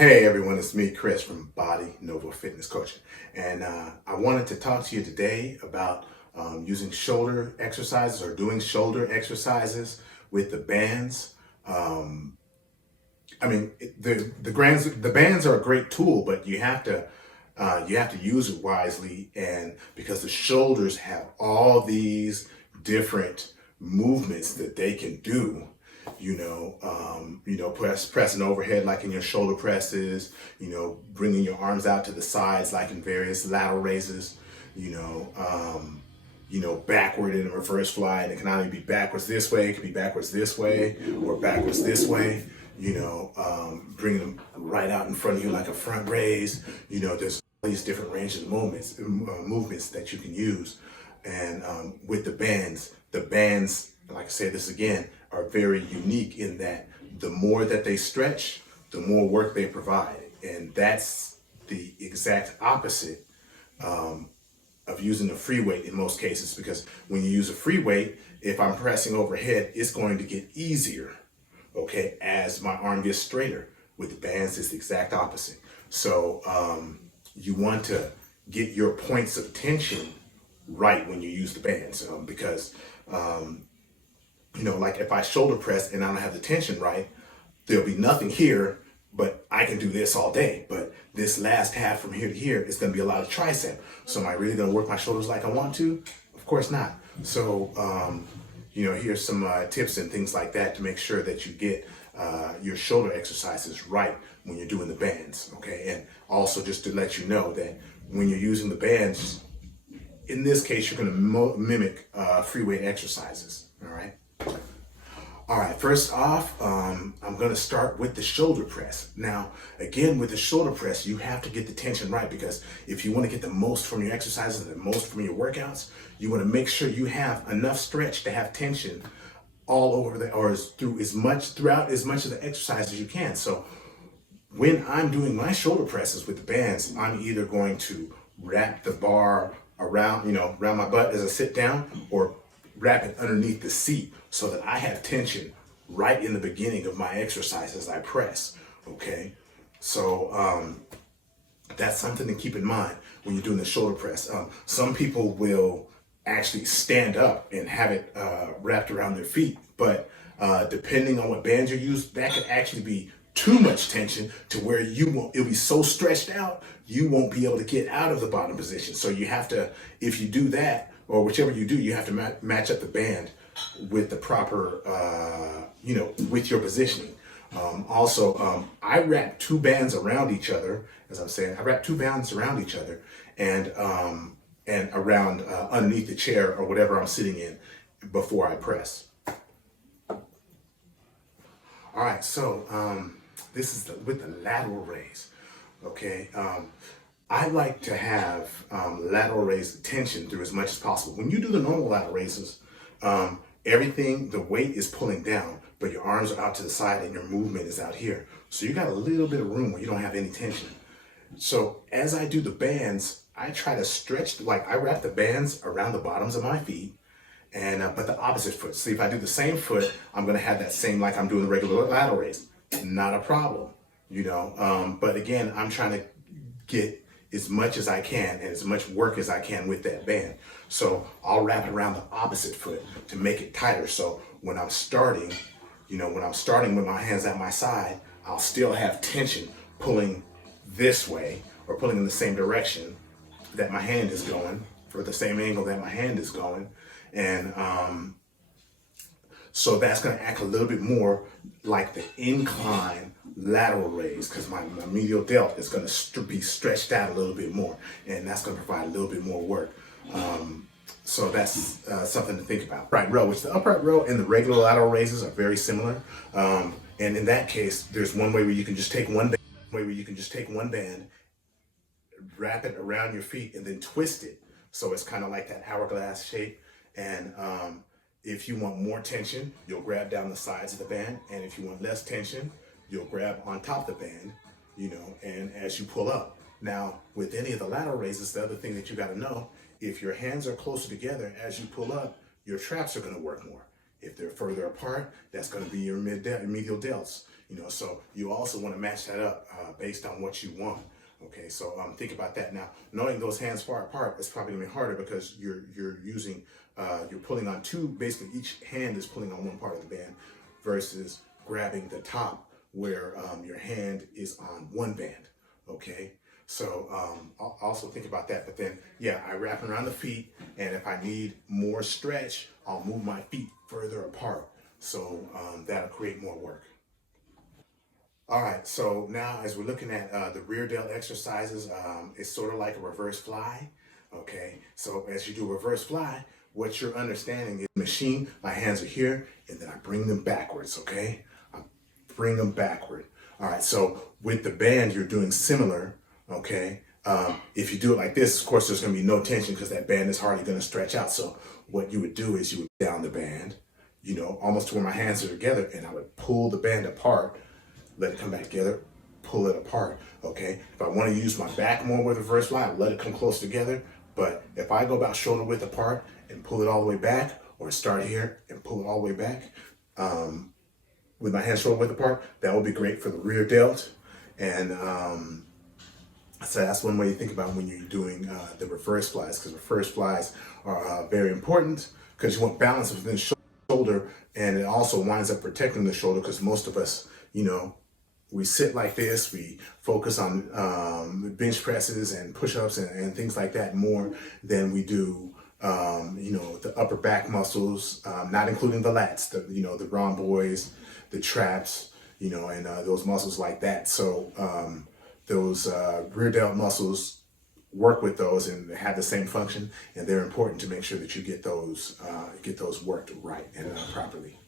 Hey everyone, it's me, Chris from Body Nova Fitness Coaching. And I wanted to talk to you today about using shoulder exercises or doing shoulder exercises with the bands. Um, the bands are a great tool, but you have to use it wisely, and because the shoulders have all these different movements that they can do. Pressing overhead like in your shoulder presses, bringing your arms out to the sides like in various lateral raises, you know, um, backward in a reverse fly, and it can either be backwards this way, it can be backwards this way, or backwards this way, bringing them right out in front of you like a front raise. There's all these different ranges of movements that you can use. And with the bands, like I said this again, are very unique in that the more that they stretch, the more work they provide. And that's the exact opposite of using a free weight in most cases, because when you use a free weight, if I'm pressing overhead, it's going to get easier, okay, as my arm gets straighter. With the bands, it's the exact opposite. So you want to get your points of tension right when you use the bands, because like if I shoulder press and I don't have the tension right, there'll be nothing here, but I can do this all day. But this last half from here to here is going to be a lot of tricep. So am I really going to work my shoulders like I want to? Of course not. So, here's some tips and things like that to make sure that you get your shoulder exercises right when you're doing the bands. Okay. And also just to let you know that when you're using the bands, in this case, you're going to mimic free weight exercises. All right. All right, first off, I'm going to start with the shoulder press. Now, again, with the shoulder press, you have to get the tension right, because if you want to get the most from your exercises and the most from your workouts, you want to make sure you have enough stretch to have tension all over throughout as much of the exercise as you can. So when I'm doing my shoulder presses with the bands, I'm either going to wrap the bar around my butt as I sit down, or wrap it underneath the seat so that I have tension right in the beginning of my exercise as I press. Okay, so that's something to keep in mind when you're doing the shoulder press. Some people will actually stand up and have it wrapped around their feet, but depending on what band you use, that could actually be too much tension to where it'll be so stretched out, you won't be able to get out of the bottom position. So you have to, if you do that, or whichever you do, you have to match up the band with the proper, with your positioning. I wrap two bands around each other, as I'm saying. I wrap two bands around each other, and around underneath the chair or whatever I'm sitting in before I press. All right, so this is with the lateral raise. Okay. I like to have lateral raise tension through as much as possible. When you do the normal lateral raises, the weight is pulling down, but your arms are out to the side and your movement is out here. So you got a little bit of room where you don't have any tension. So as I do the bands, I try to stretch, like I wrap the bands around the bottoms of my feet, and but the opposite foot. See, if I do the same foot, I'm gonna have that same, like I'm doing the regular lateral raise. Not a problem, but again, I'm trying to get as much as I can and as much work as I can with that band. So I'll wrap it around the opposite foot to make it tighter. So when I'm starting with my hands at my side, I'll still have tension pulling this way or pulling in the same direction that my hand is going, for the same angle that my hand is going. And so that's going to act a little bit more like the incline lateral raise, because my medial delt is going to be stretched out a little bit more, and that's going to provide a little bit more work. So that's something to think about. Upright row, which the upright row and the regular lateral raises are very similar. And in that case, there's one way where you can just take one band, wrap it around your feet, and then twist it. So it's kind of like that hourglass shape. And if you want more tension, you'll grab down the sides of the band. And if you want less tension, you'll grab on top of the band, and as you pull up. Now, with any of the lateral raises, the other thing that you got to know, if your hands are closer together as you pull up, your traps are going to work more. If they're further apart, that's going to be your medial delts. So you also want to match that up based on what you want. Okay, so think about that now. Knowing those hands far apart is probably gonna be harder because you're pulling on two. Basically, each hand is pulling on one part of the band, versus grabbing the top where your hand is on one band. Okay, so also think about that. But then, yeah, I wrap around the feet, and if I need more stretch, I'll move my feet further apart. So that'll create more work. All right, so now as we're looking at the rear delt exercises, it's sort of like a reverse fly. Okay, so as you do a reverse fly, what you're understanding is machine, my hands are here, and then I bring them backwards, okay? I bring them backward. All right, so with the band, you're doing similar, okay? If you do it like this, of course, there's gonna be no tension because that band is hardly gonna stretch out. So what you would do is you would down the band, almost to where my hands are together, and I would pull the band apart, let it come back together, pull it apart, okay? If I want to use my back more with reverse fly, I let it come close together. But if I go about shoulder width apart and pull it all the way back, or start here and pull it all the way back, with my hands shoulder width apart, that would be great for the rear delt. And so that's one way you think about when you're doing the reverse flies, because reverse flies are very important because you want balance within the shoulder, and it also winds up protecting the shoulder because most of us, we sit like this, we focus on bench presses and push-ups and things like that more than we do, the upper back muscles, not including the lats, the rhomboids, the traps, and those muscles like that. So those rear delt muscles work with those and have the same function, and they're important to make sure that you get those worked right and properly.